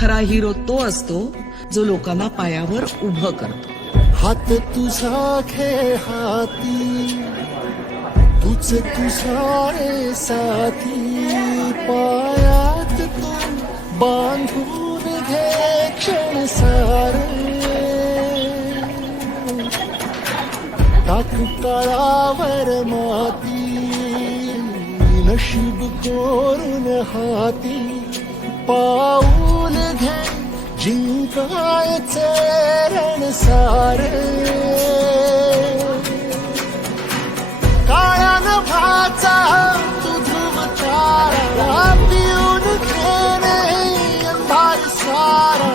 खरा हिरो तो असतो जो लोकांना पायावर उभं करतो. हात तुझा खेळ हाती, तुझे तुझारे साथी, पायात तू बांधून घे क्षण सारे, टाक काळावर माती, नशीब कोरून हाती, पाऊल घे जिंकायचे रण सारे, काळ्या नभाचा तू ध्रुव तारा, पिऊन घेणे अंधार सारा,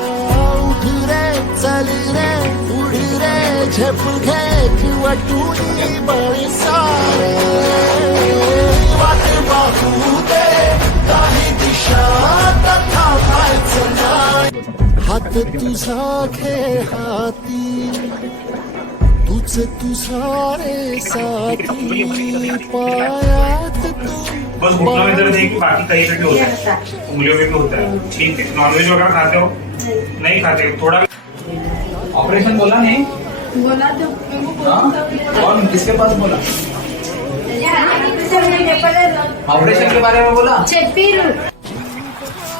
उठ रे चल रे उड रे, झेप घे किंवा टुनी बळी सारे, वाट पाहू दे काही दिशा तथा व्हायचं नाही. हात तुझा खेळ हाती, तुझे तुझारे साथी, पायात बस घुटना में दर्द है कि बाकी कहीं पे भी होता है, उंगलियों में भी होता है. ठीक है. नॉनवेज वगैरह खाते हो? नहीं खाते. थोड़ा ऑपरेशन बोला नहीं? बोला तो कौन किसके पास बोला? ऑपरेशन के बारे में बोला?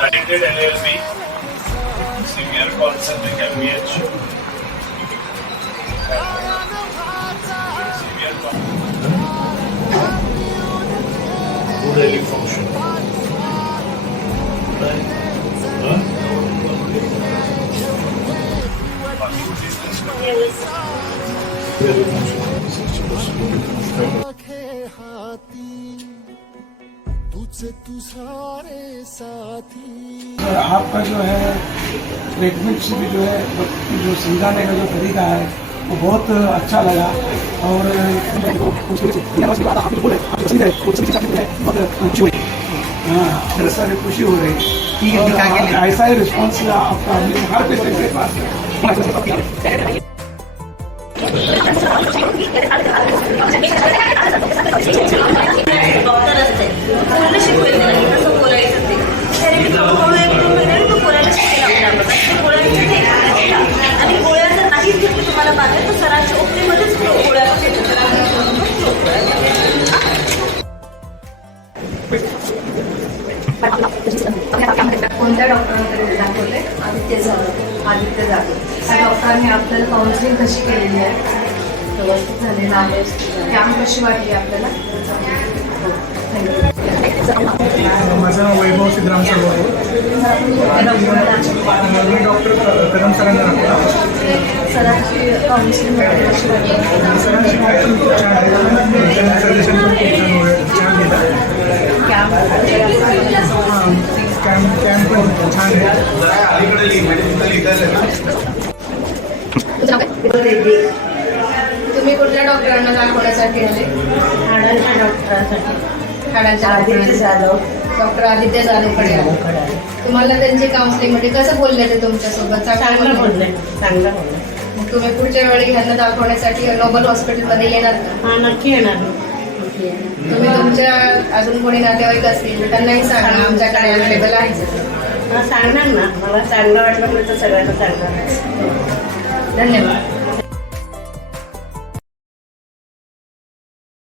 Addicted LLP, severe concentric hemorrhage, severe poor relief function. तुझे तुझारे साथी. आपका जो है ट्रीटमेंट से भी जो है जो समझाने का जो तरीका है वो बहुत अच्छा लगा. और हाँ सारी खुशी हो रही. ऐसा ही रिस्पॉन्स आपका हर पेशेंट के पास है. डॉक्टर असते पूर्ण शिकवेल नाही कसं बोलायचं ते बोलायला शिकेल आपल्याला आणि गोळ्या जर नाहीच घेतली तुम्हाला पाहिजे तर सरांच्या ओपीमध्येच गोळ्या कोणत्या डॉक्टरांकडे दाखवले? आदित्य जाधव. त्या डॉक्टरांनी आपल्याला काउन्सिलिंग कशी केलेली आहे, व्यवस्थित झालेलं आहे, कॅम्प कशी वाटली आपल्याला? माझं नाव वैभव सिद्धराम सरवडे. मी डॉक्टर कदम सरांना दाखवला. सरांची काउन्सिलिंग कशी वाटली? सरांची काय खूप छान आहे. सजेशन पण खूप छान देतात. कॅम्प पण छान आहे. तुम्ही कुठल्या डॉक्टरांना दाखवण्यासाठी आले? हाडांच्या डॉक्टरांसाठी. हाडांच्या आदित्य जाधव. डॉक्टर आदित्य जाधवकडे आले. तुम्हाला त्यांची काउन्सिलिंग मध्ये कसं बोलले ते तुमच्यासोबत? चांगलं बोलले. मग तुम्ही पुढच्या वेळी ह्यांना दाखवण्यासाठी नोबल हॉस्पिटलमध्ये येणार का? हा नक्की येणार. तुम्ही तुमच्या अजून कोणी नातेवाईक असतील तर त्यांनाही सांगा आमच्याकडे अवेलेबल आहे. सांगणार ना, मला चांगलं वाटलं तर सगळ्यांना सांगणार. धन्यवाद.